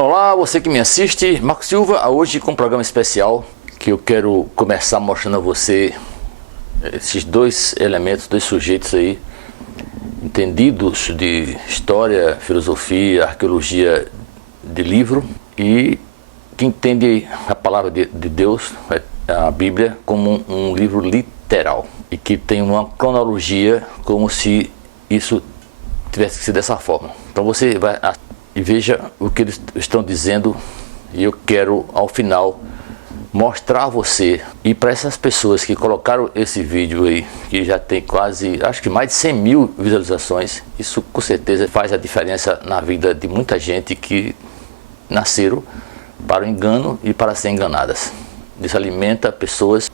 Olá, você que me assiste, Marco Silva, hoje com um programa especial que eu quero começar mostrando a você esses dois elementos, dois sujeitos aí, entendidos de história, filosofia, arqueologia de livro e que entende a palavra de Deus, a Bíblia, como um livro literal e que tem uma cronologia como se isso tivesse que ser dessa forma. Então você vai e veja o que eles estão dizendo e eu quero ao final mostrar a você e para essas pessoas que colocaram esse vídeo aí, que já tem quase, acho que mais de 100 mil visualizações, isso com certeza faz a diferença na vida de muita gente que nasceram para o engano e para ser enganadas. Isso alimenta pessoas,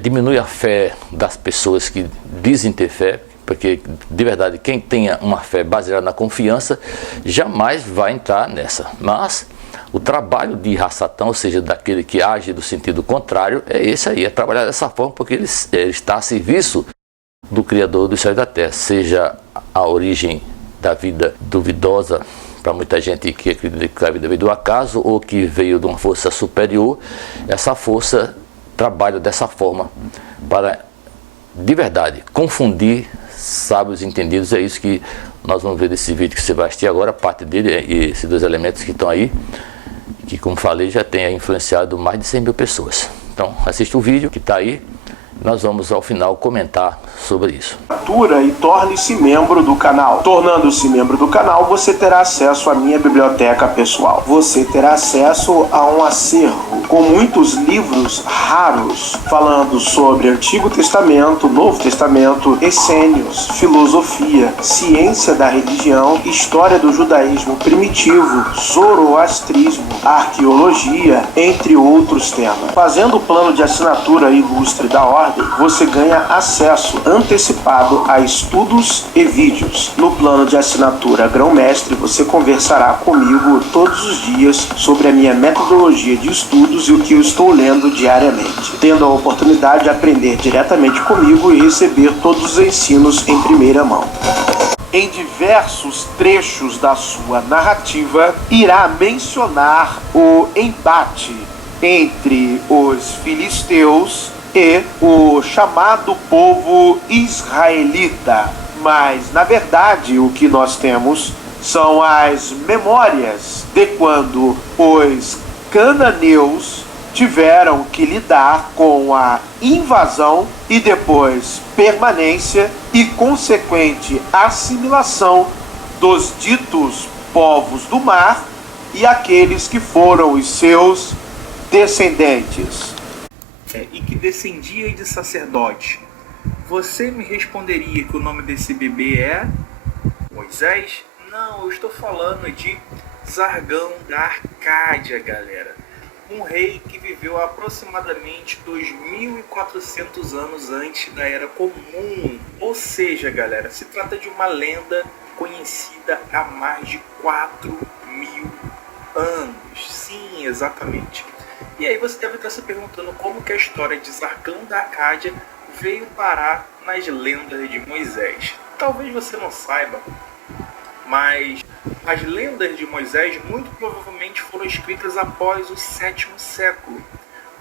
diminui a fé das pessoas que dizem ter fé, porque de verdade quem tenha uma fé baseada na confiança jamais vai entrar nessa. Mas o trabalho de Ra-Satã, ou seja, daquele que age do sentido contrário, é esse aí, é trabalhar dessa forma, porque ele está a serviço do Criador do céu e da terra, seja a origem da vida duvidosa para muita gente que acredita que a vida veio do acaso ou que veio de uma força superior. Essa força trabalha dessa forma para, de verdade, confundir sábios entendidos. É isso que nós vamos ver desse vídeo que você vai assistir agora, parte dele e esses dois elementos que estão aí, que como falei já tem influenciado mais de 100 mil pessoas. Então assista o vídeo que está aí, nós vamos ao final comentar sobre isso. E torne-se membro do canal. Tornando-se membro do canal, você terá acesso à minha biblioteca pessoal. Você terá acesso a um acervo com muitos livros raros, falando sobre Antigo Testamento, Novo Testamento, essênios, filosofia, ciência da religião, história do judaísmo primitivo, zoroastrismo, arqueologia, entre outros temas. Fazendo o plano de assinatura ilustre da ordem, você ganha acesso antecipado a estudos e vídeos. No plano de assinatura Grão-Mestre, você conversará comigo todos os dias sobre a minha metodologia de estudos e o que eu estou lendo diariamente, tendo a oportunidade de aprender diretamente comigo e receber todos os ensinos em primeira mão. Em diversos trechos da sua narrativa, irá mencionar o embate entre os filisteus e o chamado povo israelita. Mas, na verdade, o que nós temos são as memórias de quando os cananeus tiveram que lidar com a invasão e depois permanência e consequente assimilação dos ditos povos do mar e aqueles que foram os seus descendentes. E que descendia de sacerdote. Você me responderia que o nome desse bebê é Moisés? Não, eu estou falando de Zargão da Arcádia, galera. Um rei que viveu aproximadamente 2.400 anos antes da Era Comum. Ou seja, galera, se trata de uma lenda conhecida há mais de 4.000 anos. Sim, exatamente. E aí você deve estar se perguntando como que a história de Zargão da Arcádia veio parar nas lendas de Moisés. Talvez você não saiba, mas as lendas de Moisés muito provavelmente foram escritas após o 7º século,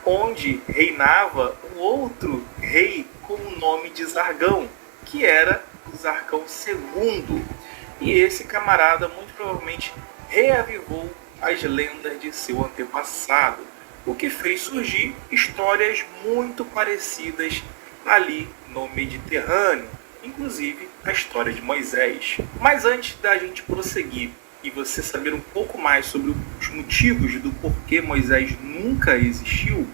onde reinava um outro rei com o nome de Zargão, que era Zargão II. E esse camarada muito provavelmente reavivou as lendas de seu antepassado, o que fez surgir histórias muito parecidas ali no Mediterrâneo, inclusive a história de Moisés. Mas antes da gente prosseguir e você saber um pouco mais sobre os motivos do porquê Moisés nunca existiu,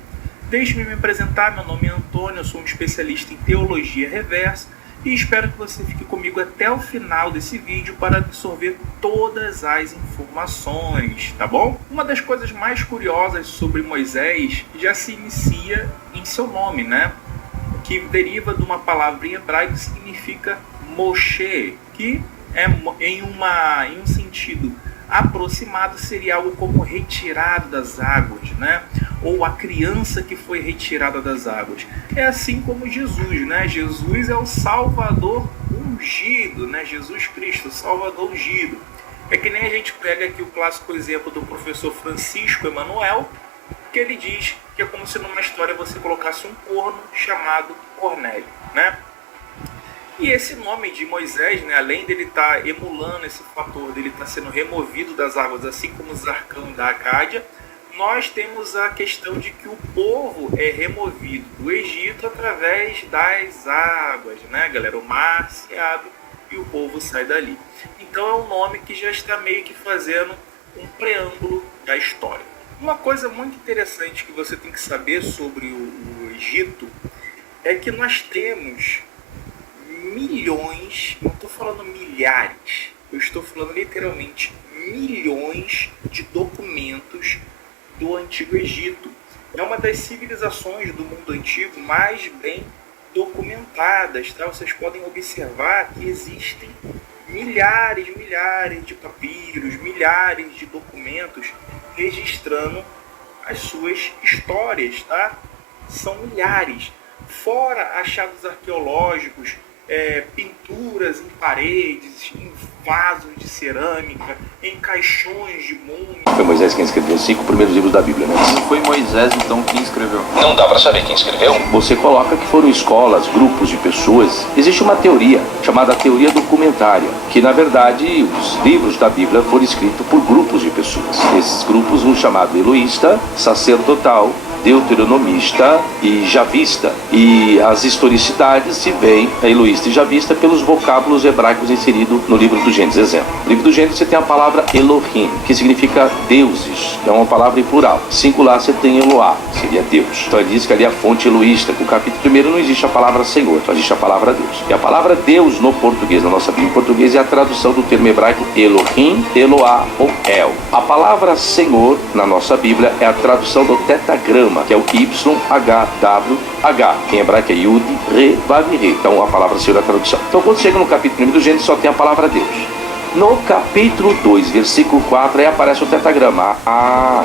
deixe-me me apresentar. Meu nome é Antônio, eu sou um especialista em teologia reversa e espero que você fique comigo até o final desse vídeo para absorver todas as informações, tá bom? Uma das coisas mais curiosas sobre Moisés já se inicia em seu nome, né? Que deriva de uma palavra em hebraico que significa Moshe, que é em um sentido aproximado seria algo como retirado das águas, né? Ou a criança que foi retirada das águas. É assim como Jesus, né? Jesus é o Salvador ungido, né? Jesus Cristo, o Salvador ungido. É que nem a gente pega aqui o clássico exemplo do professor Francisco Emanuel, que ele diz que é como se numa história você colocasse um corno chamado Cornélio, né? E esse nome de Moisés, né, além dele estar emulando esse fator dele estar sendo removido das águas, assim como Zarcão da Acádia, nós temos a questão de que o povo é removido do Egito através das águas, né, galera? O mar se abre e o povo sai dali. Então é um nome que já está meio que fazendo um preâmbulo da história. Uma coisa muito interessante que você tem que saber sobre o Egito é que nós temos milhões, não estou falando milhares, eu estou falando literalmente milhões de documentos do Antigo Egito. É uma das civilizações do mundo antigo mais bem documentadas, tá? Vocês podem observar que existem milhares de papiros, milhares de documentos registrando as suas histórias, tá? São milhares. Fora achados arqueológicos, pinturas em paredes, em vasos de cerâmica, em caixões de múmias. Foi Moisés quem escreveu os 5 primeiros livros da Bíblia, né? Não foi Moisés, então, quem escreveu? Não dá pra saber quem escreveu. Você coloca que foram escolas, grupos de pessoas. Existe uma teoria chamada teoria documentária, que na verdade os livros da Bíblia foram escritos por grupos de pessoas. Esses grupos, um chamado eloísta, sacerdotal, deuteronomista e javista. E as historicidades se veem, a eloísta e javista, pelos vocábulos hebraicos inseridos no livro do Gênesis. Exemplo, no livro do Gênesis você tem a palavra Elohim, que significa deuses, é uma palavra em plural. Singular você tem Eloá, seria Deus. Então ele diz que ali é a fonte eloísta, que o capítulo 1 não existe a palavra Senhor, só existe a palavra Deus. E a palavra Deus no português, na nossa Bíblia em português, é a tradução do termo hebraico Elohim, Eloá ou El. A palavra Senhor na nossa Bíblia é a tradução do tetagrama, que é o YHWH, que em hebraico é Yud, Re, Vav, Re. Então a palavra Senhor é a tradução. Então quando chega no capítulo 1 do Gênesis só tem a palavra Deus. No capítulo 2, versículo 4, aí aparece o tetagrama.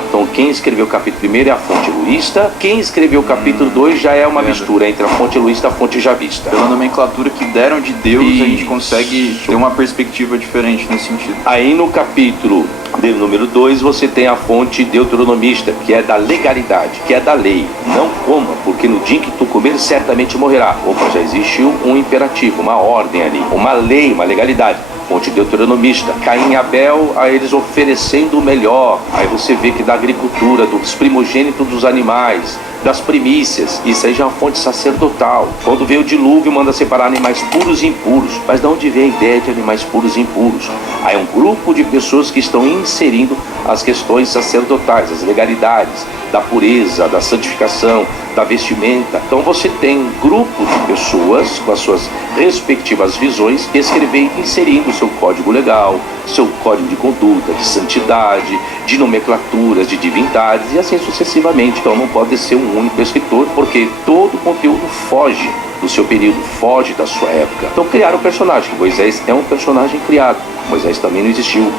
Então quem escreveu o capítulo 1 é a fonte eloísta, quem escreveu o capítulo 2 já é uma mistura entre a fonte eloísta e a fonte javista. Pela nomenclatura que deram de Deus, a gente consegue ter uma perspectiva diferente nesse sentido. Aí no capítulo de número 2 você tem a fonte deuteronomista, que é da legalidade, que é da lei. Não coma, porque no dia em que tu comer certamente morrerá. Opa, já existiu um imperativo, uma ordem ali, uma lei, uma legalidade. Fonte deuteronomista, Caim e Abel, a eles oferecendo o melhor. Aí você vê que da agricultura, dos primogênitos dos animais, das primícias, isso aí já é uma fonte sacerdotal. Quando veio o dilúvio, manda separar animais puros e impuros. Mas de onde vem a ideia de animais puros e impuros? Aí é um grupo de pessoas que estão inserindo as questões sacerdotais, as legalidades da pureza, da santificação, da vestimenta. Então você tem um grupo de pessoas com as suas respectivas visões escrevendo, inserindo o seu código legal, seu código de conduta, de santidade, de nomenclaturas, de divindades e assim sucessivamente. Então não pode ser um único escritor, porque todo o conteúdo foge do seu período, foge da sua época. Então criaram o personagem, que Moisés é um personagem criado. Moisés também não existiu.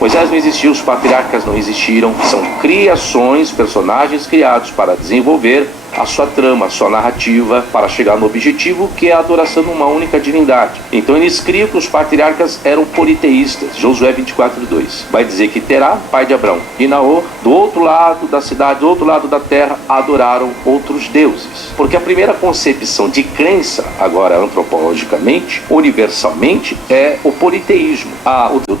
Moisés não existiu, os patriarcas não existiram. São criações, personagens criados para desenvolver a sua trama, a sua narrativa, para chegar no objetivo, que é a adoração de uma única divindade. Então eles criam que os patriarcas eram politeístas. Josué 24:2 vai dizer que Terá, pai de Abrão, e Naor, do outro lado da cidade, do outro lado da terra, adoraram outros deuses. Porque a primeira concepção de crença, agora antropologicamente, universalmente, é o politeísmo.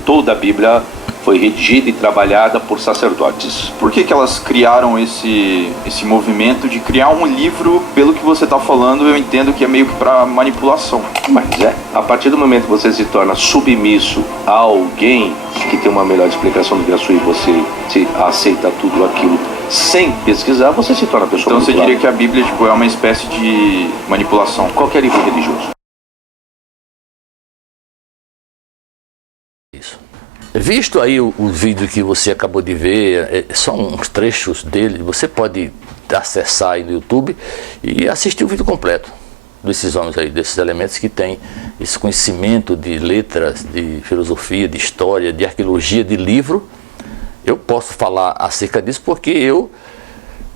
Toda a Bíblia foi redigida e trabalhada por sacerdotes. Por que elas criaram esse movimento de criar um livro? Pelo que você está falando, eu entendo que é meio que para manipulação. Mas a partir do momento que você se torna submisso a alguém que tem uma melhor explicação do que a sua e você aceita tudo aquilo sem pesquisar, você se torna pessoa manipulada. Então você diria que a Bíblia é uma espécie de manipulação? Qualquer livro religioso. Isso. Visto aí o vídeo que você acabou de ver, são uns trechos dele, você pode acessar aí no YouTube e assistir o vídeo completo desses homens aí, desses elementos que têm esse conhecimento de letras, de filosofia, de história, de arqueologia, de livro. Eu posso falar acerca disso porque eu,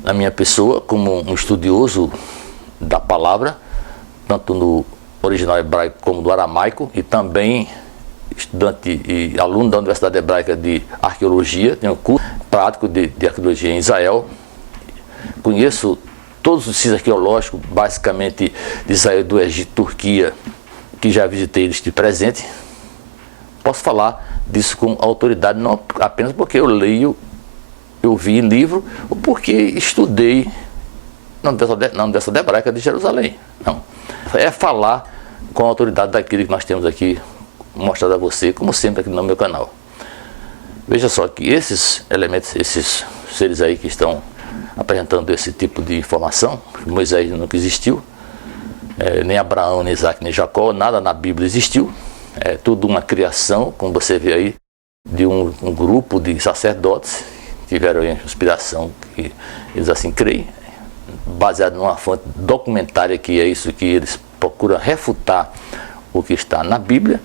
na minha pessoa, como um estudioso da palavra, tanto no original hebraico como no aramaico, e também estudante e aluno da Universidade Hebraica de Arqueologia, tenho um curso prático de arqueologia em Israel. Conheço todos os sítios arqueológicos, basicamente de Israel, do Egito, Turquia, que já visitei eles de presente. Posso falar disso com autoridade, não apenas porque eu leio, eu vi em livro, ou porque estudei na Universidade Hebraica de Jerusalém. Não. É falar com a autoridade daquilo que nós temos aqui mostrado a você, como sempre aqui no meu canal. Veja só que esses elementos, esses seres aí que estão apresentando esse tipo de informação, Moisés nunca existiu, nem Abraão, nem Isaac, nem Jacó, nada na Bíblia existiu. É tudo uma criação, como você vê aí, de um grupo de sacerdotes que tiveram a inspiração, que eles assim creem, baseado numa fonte documentária, que é isso que eles procuram refutar o que está na Bíblia.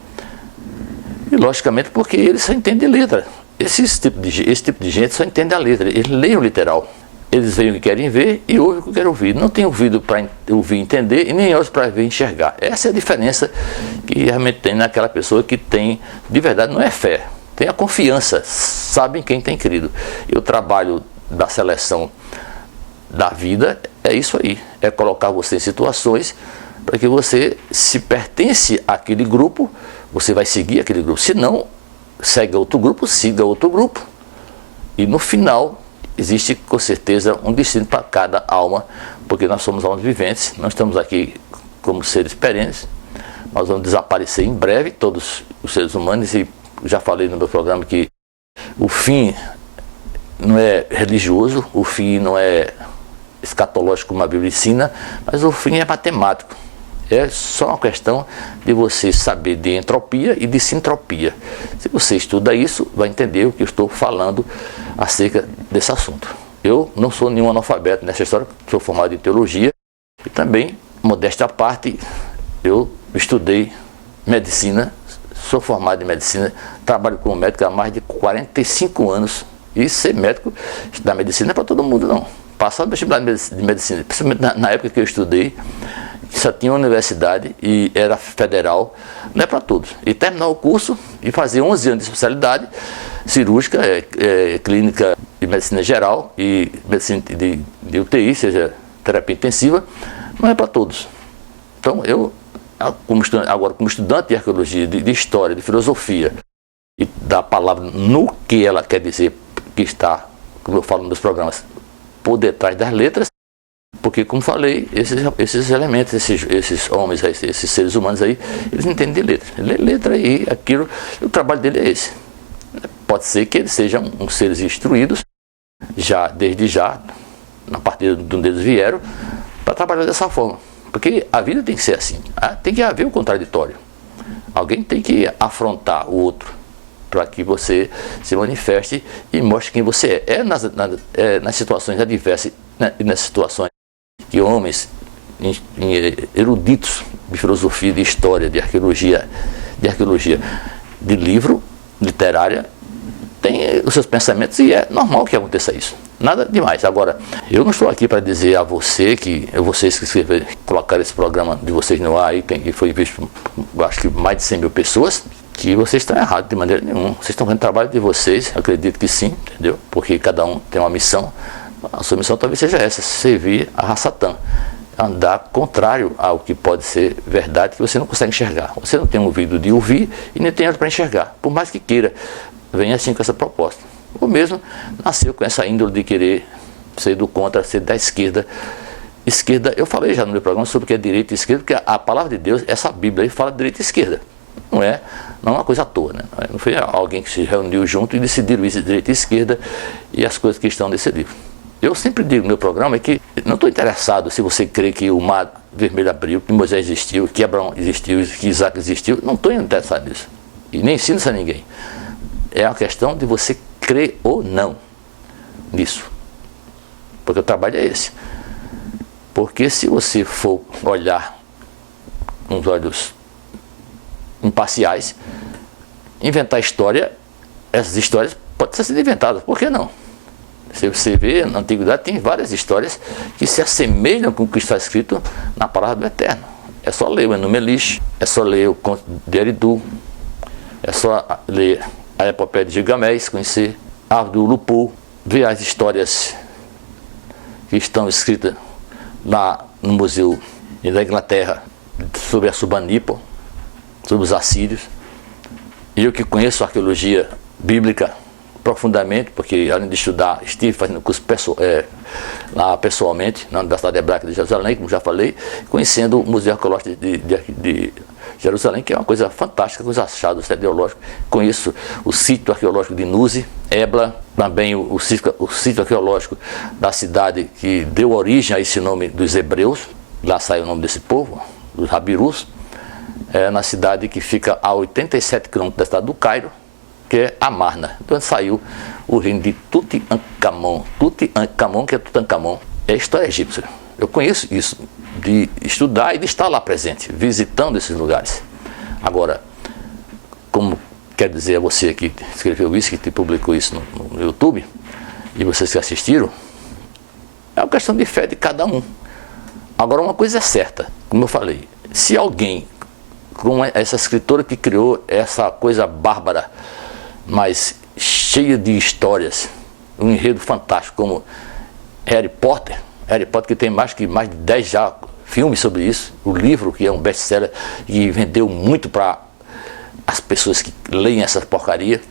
E logicamente porque eles só entendem letra. Esse tipo de gente só entende a letra, eles leem o literal. Eles veem o que querem ver e ouvem o que querem ouvir. Não tem ouvido para ouvir e entender e nem olhos para ver e enxergar. Essa é a diferença que realmente tem naquela pessoa que tem, de verdade, não é fé, tem a confiança, sabe em quem tem crido. E o trabalho da seleção da vida é isso aí, é colocar você em situações para que você, se pertence àquele grupo, você vai seguir aquele grupo. Se não, segue outro grupo, siga outro grupo. E no final, existe com certeza um destino para cada alma, porque nós somos almas viventes, não estamos aqui como seres perenes, nós vamos desaparecer em breve, todos os seres humanos, e já falei no meu programa que o fim não é religioso, o fim não é escatológico como a Bíblia ensina, mas o fim é matemático. É só uma questão de você saber de entropia e de sintropia. Se você estuda isso, vai entender o que eu estou falando acerca desse assunto. Eu não sou nenhum analfabeto nessa história, sou formado em teologia e também, modéstia à parte, eu estudei medicina, sou formado em medicina, trabalho como médico há mais de 45 anos. E ser médico, estudar medicina não é para todo mundo, não. Passar no vestibular de medicina, principalmente na época que eu estudei, só tinha universidade e era federal, não é para todos. E terminar o curso e fazer 11 anos de especialidade cirúrgica, clínica de medicina geral e medicina de UTI, seja terapia intensiva, não é para todos. Então eu, agora como estudante de arqueologia, de história, de filosofia e da palavra no que ela quer dizer, que está, como eu falo nos programas, por detrás das letras, porque, como falei, esses elementos, esses homens, esses seres humanos aí, eles entendem de letra. Letra e aquilo, o trabalho dele é esse. Pode ser que eles sejam uns seres instruídos, desde já, na partida de onde eles vieram, para trabalhar dessa forma. Porque a vida tem que ser assim, tem que haver um contraditório. Alguém tem que afrontar o outro, para que você se manifeste e mostre quem você é. Nas situações adversas, nas situações que homens eruditos de filosofia, de história, de arqueologia, de livro, literária, têm os seus pensamentos e é normal que aconteça isso. Nada demais. Agora, eu não estou aqui para dizer a você, vocês que escreveram, colocaram esse programa de vocês no ar aí, que foi visto, acho que mais de 100 mil pessoas, que vocês estão errados de maneira nenhuma. Vocês estão fazendo o trabalho de vocês, acredito que sim, entendeu? Porque cada um tem uma missão. A sua missão talvez seja essa, servir a Satã, andar contrário ao que pode ser verdade, que você não consegue enxergar. Você não tem um ouvido de ouvir e nem tem olho para enxergar, por mais que queira, venha assim com essa proposta. Ou mesmo nasceu com essa índole de querer ser do contra, ser da esquerda. Esquerda, eu falei já no meu programa sobre o que é direita e esquerda, porque a palavra de Deus, essa Bíblia aí fala direita e esquerda. Não é uma coisa à toa, né? Não foi alguém que se reuniu junto e decidiram isso de direita e esquerda e as coisas que estão nesse livro. Eu sempre digo no meu programa que não estou interessado se você crê que o mar vermelho abriu, que Moisés existiu, que Abraão existiu, que Isaac existiu. Não estou interessado nisso. E nem ensino isso a ninguém. É uma questão de você crer ou não nisso. Porque o trabalho é esse. Porque se você for olhar com os olhos imparciais, inventar história, essas histórias podem ser inventadas. Por que não? Se você vê, na antiguidade tem várias histórias que se assemelham com o que está escrito na palavra do Eterno. É só ler o Enuma Elish, é só ler o Conto de Eridu, É só ler a Epopeia de Gilgamés, conhecer a Árvore do Lupu, ver as histórias que estão escritas lá no Museu da Inglaterra sobre a Subanipo, sobre os assírios. Eu que conheço a arqueologia bíblica profundamente, porque além de estudar, estive fazendo curso lá pessoalmente, na Universidade Hebraica de Jerusalém, como já falei, conhecendo o Museu Arqueológico de Jerusalém, que é uma coisa fantástica, com os achados arqueológicos. Conheço o sítio arqueológico de Nuzi, Ebla, também o sítio arqueológico da cidade que deu origem a esse nome dos hebreus, lá sai o nome desse povo, dos Rabirus, na cidade que fica a 87 quilômetros da cidade do Cairo, que é Amarna, de onde saiu o reino de Tutankhamon. Tutankhamon, que é Tutankhamon, é a história egípcia. Eu conheço isso, de estudar e de estar lá presente, visitando esses lugares. Agora, como quer dizer a você que escreveu isso, que publicou isso no YouTube, e vocês que assistiram, é uma questão de fé de cada um. Agora, uma coisa é certa, como eu falei, se alguém, como essa escritora que criou essa coisa bárbara, mas cheia de histórias, um enredo fantástico como Harry Potter que tem mais de 10 já filmes sobre isso, o livro que é um best-seller e vendeu muito para as pessoas que leem essa porcaria,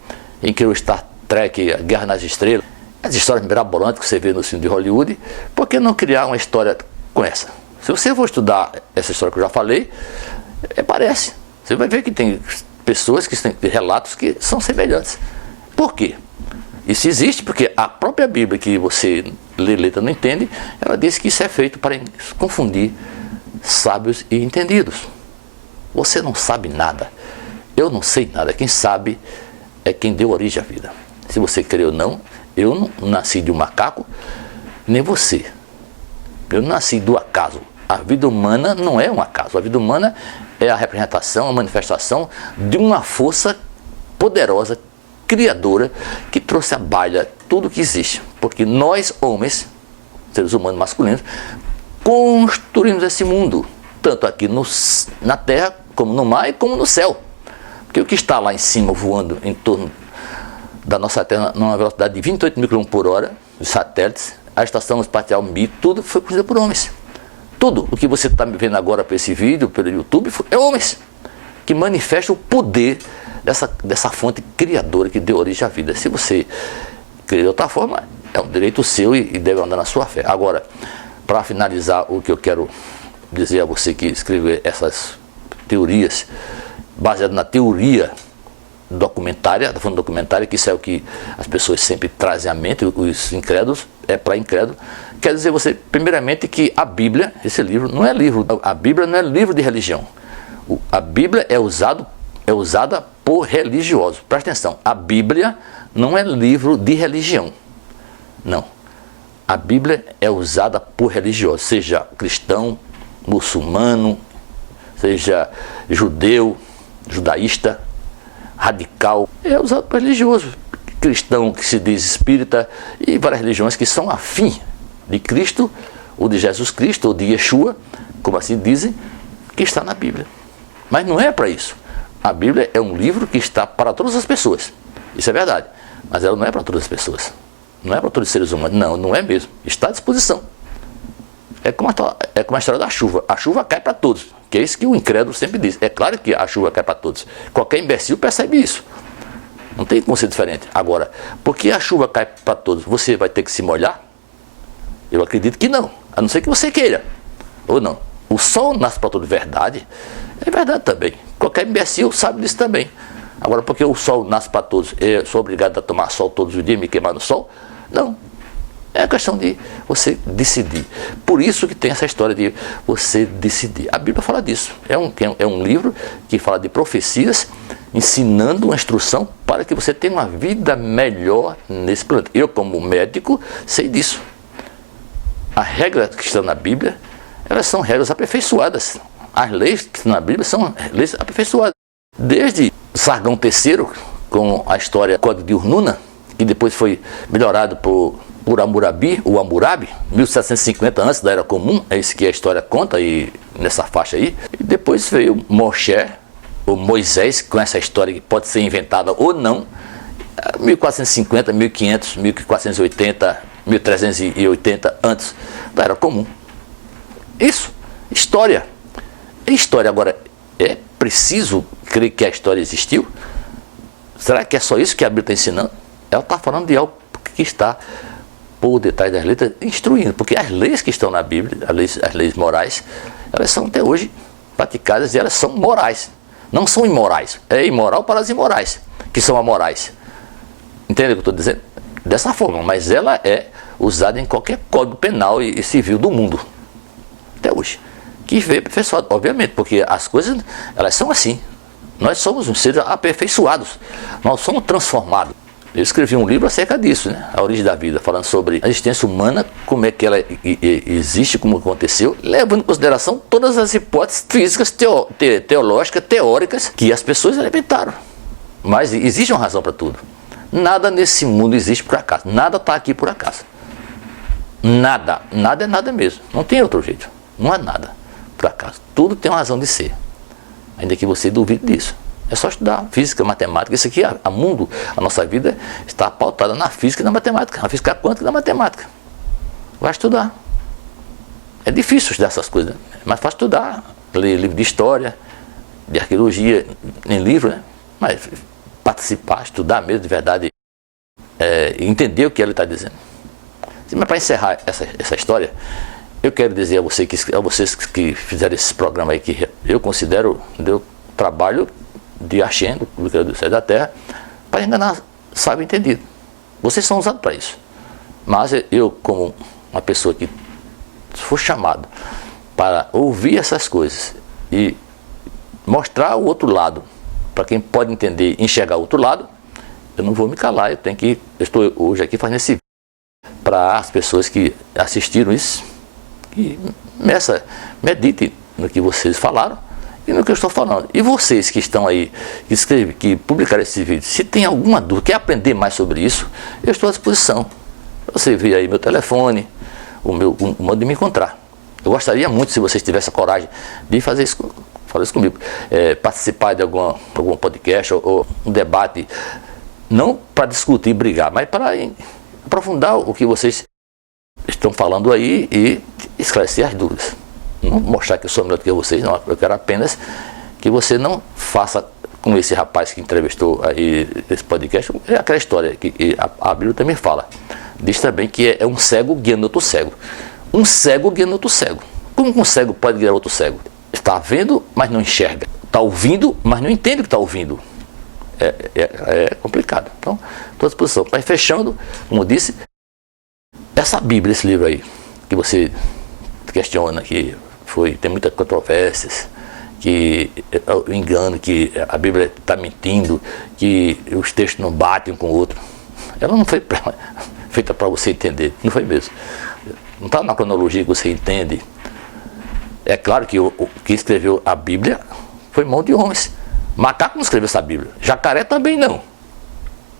em que o Star Trek, a Guerra nas Estrelas, as histórias mirabolantes que você vê no filme de Hollywood, por que não criar uma história com essa? Se você for estudar essa história que eu já falei, parece, você vai ver que tem pessoas que têm relatos que são semelhantes. Por quê? Isso existe porque a própria Bíblia, que você lê letra não entende, ela diz que isso é feito para confundir sábios e entendidos. Você não sabe nada. Eu não sei nada. Quem sabe é quem deu origem à vida. Se você crê ou não, eu não nasci de um macaco, nem você. Eu não nasci do acaso. A vida humana não é um acaso. A vida humana é a representação, a manifestação de uma força poderosa, criadora, que trouxe à baila tudo que existe. Porque nós, homens, seres humanos masculinos, construímos esse mundo, tanto aqui na terra, como no mar e como no céu. Porque o que está lá em cima, voando em torno da nossa terra, numa velocidade de 28 mil km por hora, os satélites, a estação espacial Mir, tudo foi construído por homens. Tudo o que você está vendo agora por esse vídeo, pelo YouTube, é homens que manifestam o poder dessa fonte criadora que deu origem à vida. Se você crê de outra forma, é um direito seu e deve andar na sua fé. Agora, para finalizar, o que eu quero dizer a você que escreveu essas teorias, baseado na teoria documentária, da fonte documentária, que isso é o que as pessoas sempre trazem à mente, os incrédulos, é para incrédulo. Quer dizer você, primeiramente, que a Bíblia, esse livro, não é livro, a Bíblia não é livro de religião. A Bíblia é usada por religiosos. Presta atenção, a Bíblia não é livro de religião. Não. A Bíblia é usada por religiosos, seja cristão, muçulmano, seja judeu, judaísta, radical. É usado por religioso. Cristão que se diz espírita e várias religiões que são afim de Cristo, ou de Jesus Cristo, ou de Yeshua, como assim dizem, que está na Bíblia. Mas não é para isso. A Bíblia é um livro que está para todas as pessoas. Isso é verdade. Mas ela não é para todas as pessoas. Não é para todos os seres humanos. Não, não é mesmo. Está à disposição. É como a história da chuva. A chuva cai para todos. Que é isso que o incrédulo sempre diz. É claro que a chuva cai para todos. Qualquer imbecil percebe isso. Não tem como ser diferente. Agora, porque a chuva cai para todos, você vai ter que se molhar? Eu acredito que não. A não ser que você queira. Ou não. O sol nasce para todos. Verdade? É verdade também. Qualquer imbecil sabe disso também. Agora, porque o sol nasce para todos, eu sou obrigado a tomar sol todos os dias e me queimar no sol? Não. É a questão de você decidir. Por isso que tem essa história de você decidir. A Bíblia fala disso. É um livro que fala de profecias, ensinando uma instrução para que você tenha uma vida melhor nesse planeta. Eu, como médico, sei disso. As regras que estão na Bíblia, elas são regras aperfeiçoadas. As leis que estão na Bíblia são leis aperfeiçoadas. Desde Sargão III, com a história Código de Urnuna, que depois foi melhorado por Hammurabi, 1750 antes da Era Comum, é isso que a história conta, e nessa faixa aí. E depois veio Moshe, o Moisés, com essa história que pode ser inventada ou não, 1450, 1500, 1480, 1380, antes da Era Comum. Isso, história. É história. Agora, é preciso crer que a história existiu? Será que é só isso que a Bíblia está ensinando? Ela está falando de algo que está por detrás das letras, instruindo, porque as leis que estão na Bíblia, as leis morais, elas são até hoje praticadas e elas são morais, não são imorais. É imoral para as imorais, que são amorais. Entende o que eu estou dizendo? Dessa forma, mas ela é usada em qualquer código penal e civil do mundo, até hoje. Que veio aperfeiçoado, obviamente, porque as coisas, elas são assim. Nós somos uns seres aperfeiçoados, nós somos transformados. Eu escrevi um livro acerca disso, né? A origem da vida, falando sobre a existência humana, como é que ela existe, como aconteceu, levando em consideração todas as hipóteses físicas, teológicas, teóricas que as pessoas inventaram. Mas existe uma razão para tudo. Nada nesse mundo existe por acaso. Nada está aqui por acaso. Nada. Nada é nada mesmo. Não tem outro jeito. Não há nada por acaso. Tudo tem uma razão de ser. Ainda que você duvide disso. É só estudar física, matemática. Isso aqui, a nossa vida está pautada na física e na matemática. Na física quântica e na matemática. Vai estudar. É difícil estudar essas coisas, né? É mais fácil estudar. Ler livro de história, de arqueologia, em livro, né? Mas participar, estudar mesmo de verdade, entender o que ele está dizendo. Mas para encerrar essa história, eu quero dizer a vocês que fizeram esse programa aí, que eu considero deu trabalho de Hashem, do Criador do céu e da terra, para enganar sábio entendido. Vocês são usados para isso. Mas eu, como uma pessoa que for chamado para ouvir essas coisas e mostrar o outro lado, para quem pode entender e enxergar o outro lado, eu não vou me calar. Eu estou hoje aqui fazendo esse vídeo para as pessoas que assistiram isso, que meditem no que vocês falaram e no que eu estou falando. E vocês que estão aí, que publicaram esse vídeo, se tem alguma dúvida, quer aprender mais sobre isso, eu estou à disposição. Você vê aí meu telefone, o modo de me encontrar. Eu gostaria muito, se vocês tivessem a coragem de fazer isso comigo, participar de algum podcast ou um debate, não para discutir e brigar, mas para aprofundar o que vocês estão falando aí e esclarecer as dúvidas. Não mostrar que eu sou melhor do que vocês, não. Eu quero apenas que você não faça como esse rapaz que entrevistou aí esse podcast. É aquela história que a Bíblia também fala. Diz também que é um cego guiando outro cego. Um cego guiando outro cego. Como um cego pode guiar outro cego? Está vendo, mas não enxerga. Está ouvindo, mas não entende o que está ouvindo. É complicado. Então, estou à disposição. Mas fechando, como eu disse, essa Bíblia, esse livro aí, que você questiona, que tem muitas controvérsias, que eu engano, que a Bíblia está mentindo, que os textos não batem um com o outro. Ela não foi feita para você entender, não foi mesmo. Não está na cronologia que você entende. É claro que o que escreveu a Bíblia foi mão de homens. Macaco não escreveu essa Bíblia. Jacaré também não.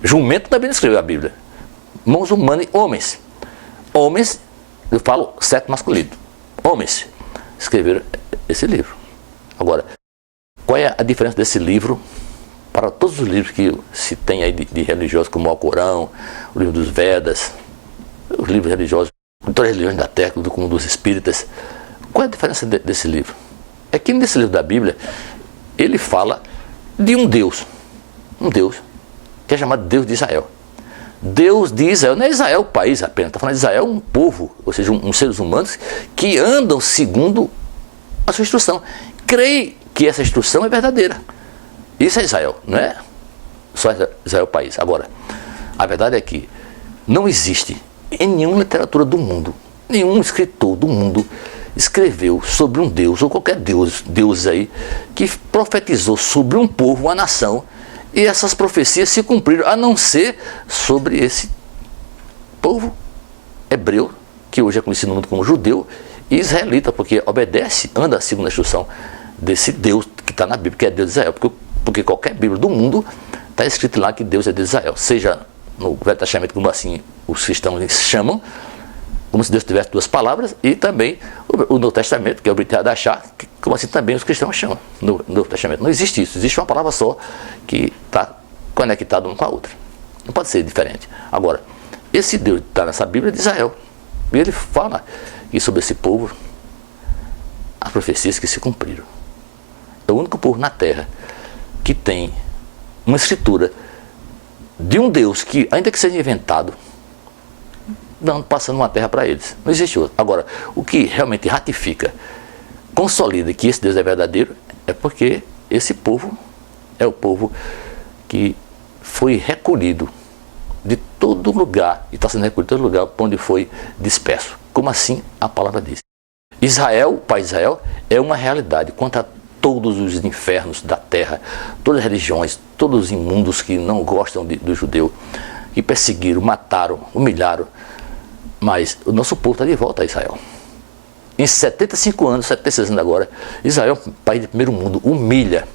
Jumento também não escreveu a Bíblia. Mãos humanas e homens. Homens, eu falo sexo masculino. Homens escreveram esse livro. Agora, qual é a diferença desse livro para todos os livros que se tem aí de religiosos, como o Alcorão, o livro dos Vedas, os livros religiosos, todas as religiões da terra, como dos espíritas? Qual é a diferença desse livro? É que nesse livro da Bíblia, ele fala de um Deus, que é chamado Deus de Israel. Deus de Israel, não é Israel o país apenas, está falando de Israel um povo, ou seja, uns seres humanos que andam segundo a sua instrução. Creem que essa instrução é verdadeira. Isso é Israel, não é só Israel o país. Agora, a verdade é que não existe em nenhuma literatura do mundo, nenhum escritor do mundo escreveu sobre um Deus, ou qualquer Deus aí, que profetizou sobre um povo, uma nação, e essas profecias se cumpriram, a não ser sobre esse povo hebreu, que hoje é conhecido no mundo como judeu, e israelita, porque obedece, anda segundo a instrução desse Deus que está na Bíblia, que é Deus de Israel. Porque qualquer Bíblia do mundo está escrito lá que Deus é Deus de Israel. Seja no Velho Testamento, como assim os cristãos chamam, como se Deus tivesse duas palavras, e também o Novo Testamento, que é o Brit Hadashah, como assim também os cristãos chamam no Novo Testamento. Não existe isso, existe uma palavra só que está conectada uma com a outra. Não pode ser diferente. Agora, esse Deus está nessa Bíblia de Israel, e ele fala que sobre esse povo, as profecias que se cumpriram. É o único povo na terra que tem uma escritura de um Deus que, ainda que seja inventado, passando uma terra para eles. Não existe outro. Agora, o que realmente ratifica, consolida que esse Deus é verdadeiro, é porque esse povo é o povo que foi recolhido de todo lugar, e está sendo recolhido de todo lugar para onde foi disperso. Como assim a palavra diz? Israel, o país de Israel, é uma realidade contra todos os infernos da terra, todas as religiões, todos os imundos que não gostam do judeu, que perseguiram, mataram, humilharam. Mas o nosso povo está de volta a Israel. Em 75 anos, 76 anos agora, Israel, um país de primeiro mundo, humilha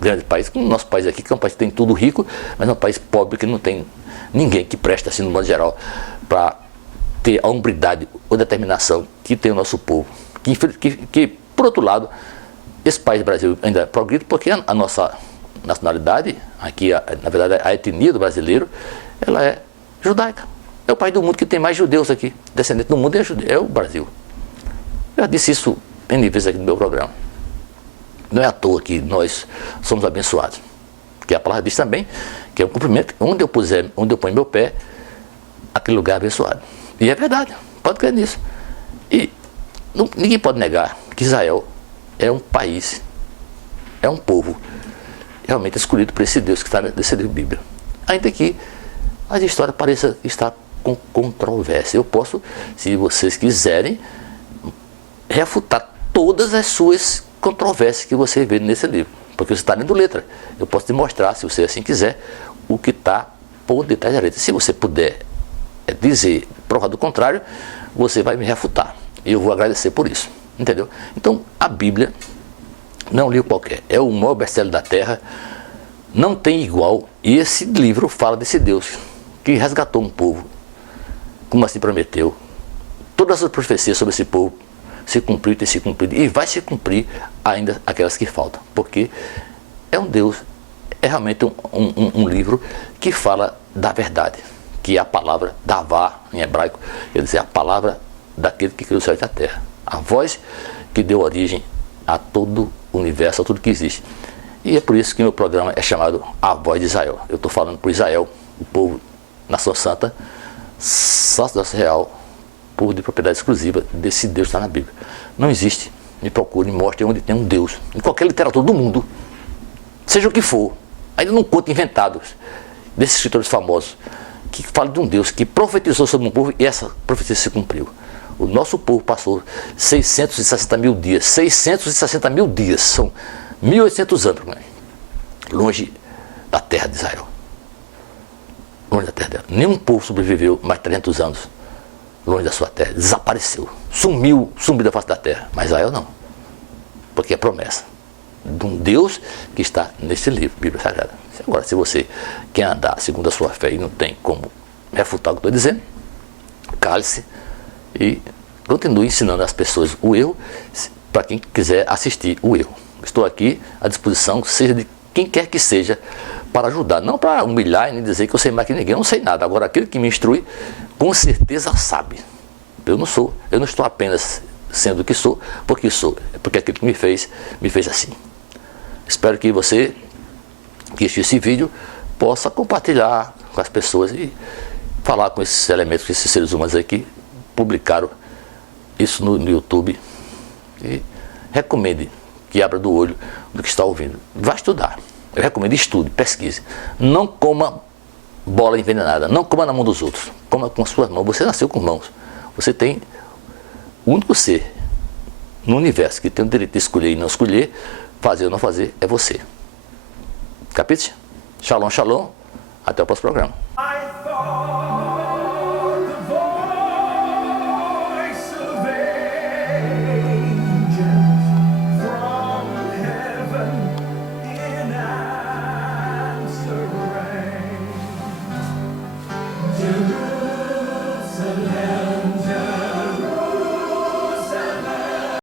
grande país, como o nosso país aqui, que é um país que tem tudo rico, mas é um país pobre, que não tem ninguém que presta, assim, no modo geral, para ter a hombridade ou determinação que tem o nosso povo. Que por outro lado, esse país Brasil ainda progride, porque a nossa nacionalidade, aqui, na verdade, a etnia do brasileiro, ela é judaica. É o país do mundo que tem mais judeus aqui. Descendente do mundo é o Brasil. Eu já disse isso N vezes aqui no meu programa. Não é à toa que nós somos abençoados. Porque a palavra diz também que é um cumprimento. Onde eu ponho meu pé, aquele lugar é abençoado. E é verdade, pode crer nisso. E ninguém pode negar que Israel é um país, é um povo realmente escolhido por esse Deus que está nesse livro Bíblia. Ainda que a história pareça estar com controvérsia. Eu posso, se vocês quiserem, refutar todas as suas controvérsias que você vê nesse livro, porque você está lendo letra. Eu posso te mostrar, se você assim quiser, o que está por detrás da letra. Se você puder dizer, provar do contrário, você vai me refutar. E eu vou agradecer por isso. Entendeu? Então, a Bíblia não é um livro qualquer. É o maior best-seller da terra. Não tem igual. E esse livro fala desse Deus que resgatou um povo, como assim prometeu. Todas as profecias sobre esse povo se cumpriram, tem se cumprido, e vai se cumprir ainda aquelas que faltam, porque é um Deus, é realmente um livro que fala da verdade, que é a palavra davá em hebraico, quer dizer, a palavra daquele que criou o céu e a terra, a voz que deu origem a todo o universo, a tudo que existe. E é por isso que meu programa é chamado A Voz de Israel. Eu estou falando por Israel, o povo, nação santa, sacerdócio real, povo de propriedade exclusiva desse Deus que está na Bíblia. Não existe. Me procure, me mostre onde tem um Deus. Em qualquer literatura do mundo, seja o que for, ainda não conta inventados desses escritores famosos, que falam de um Deus que profetizou sobre um povo e essa profecia se cumpriu. O nosso povo passou 660 mil dias. 660 mil dias, são 1.800 anos, né? Longe da terra de Israel. Longe da terra dela. Nenhum povo sobreviveu mais de 300 anos longe da sua terra. Desapareceu. Sumiu da face da terra. Mas Israel não. Porque é promessa de um Deus que está nesse livro, Bíblia Sagrada. Agora, se você quer andar segundo a sua fé e não tem como refutar o que estou dizendo, cale-se e continue ensinando às pessoas o erro, para quem quiser assistir o erro. Estou aqui à disposição, seja de quem quer que seja, para ajudar, não para humilhar e nem dizer que eu sei mais que ninguém, eu não sei nada. Agora, aquele que me instrui, com certeza sabe. Eu não estou apenas sendo o que sou, porque sou, é porque aquele que me fez assim. Espero que você, que assistiu esse vídeo, possa compartilhar com as pessoas e falar com esses elementos, com esses seres humanos aí que publicaram isso no YouTube. E recomende que abra do olho do que está ouvindo. Vá estudar. Eu recomendo, estude, pesquise. Não coma bola envenenada, não coma na mão dos outros. Coma com as suas mãos. Você nasceu com mãos. Você tem o único ser no universo que tem o direito de escolher e não escolher, fazer ou não fazer, é você. Capite? Shalom, shalom. Até o próximo programa.